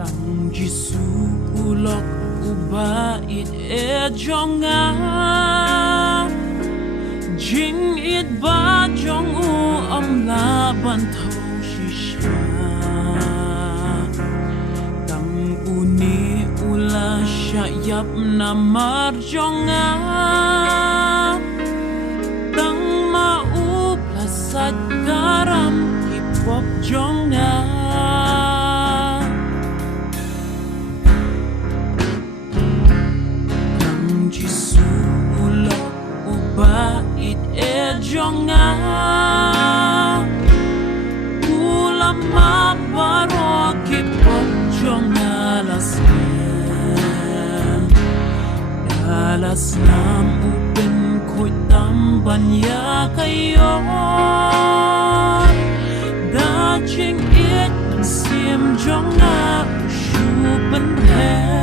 Tang Jisu ulok ubait jonga Jing it ba jong u la ban thau shisha Tang uni ula shayap namar jonga Tang ma u plasat garam hip-hop jonga Jonga ulama baro kipop jonga dalas nam upen kuitam banya kayo da jing it sim jonga shupen he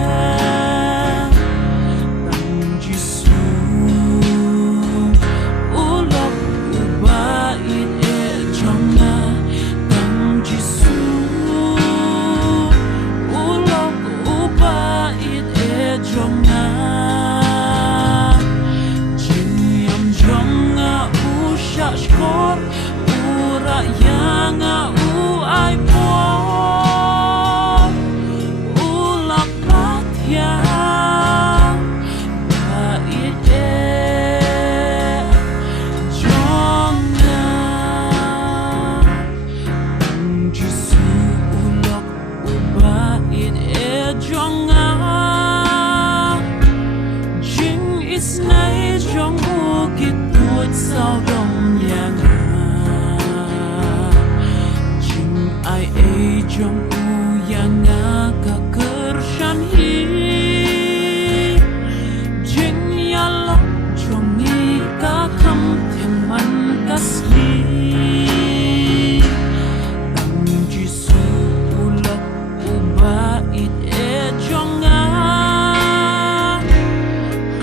sao đông yang jing ai e jong u yang ka kershan hi jing ya lo jong ni ka kham them man ka si tang ji su lo u ba it e jong a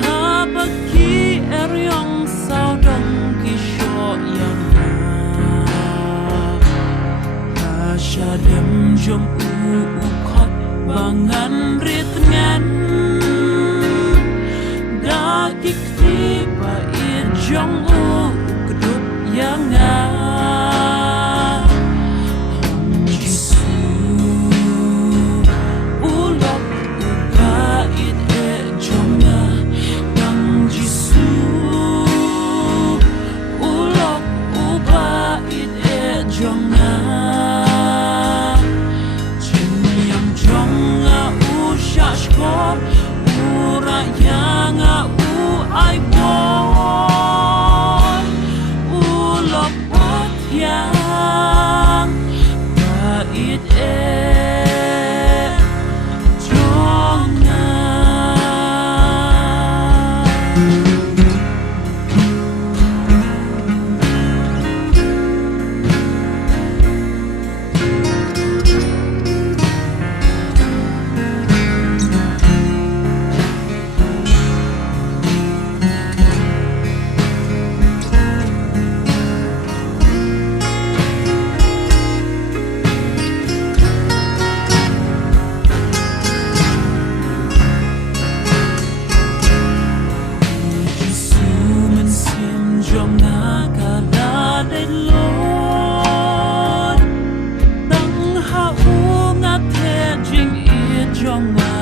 ha ba ki er yong sao đông Shadem jom u khot bangan rit ngan da kikti ba in jong u kdut yang a Jisu ulok u ba it e jong a Tang Jisu ulok u ba it e jong a ura yanga u ai boy ulok bot yang ba it e jonga trong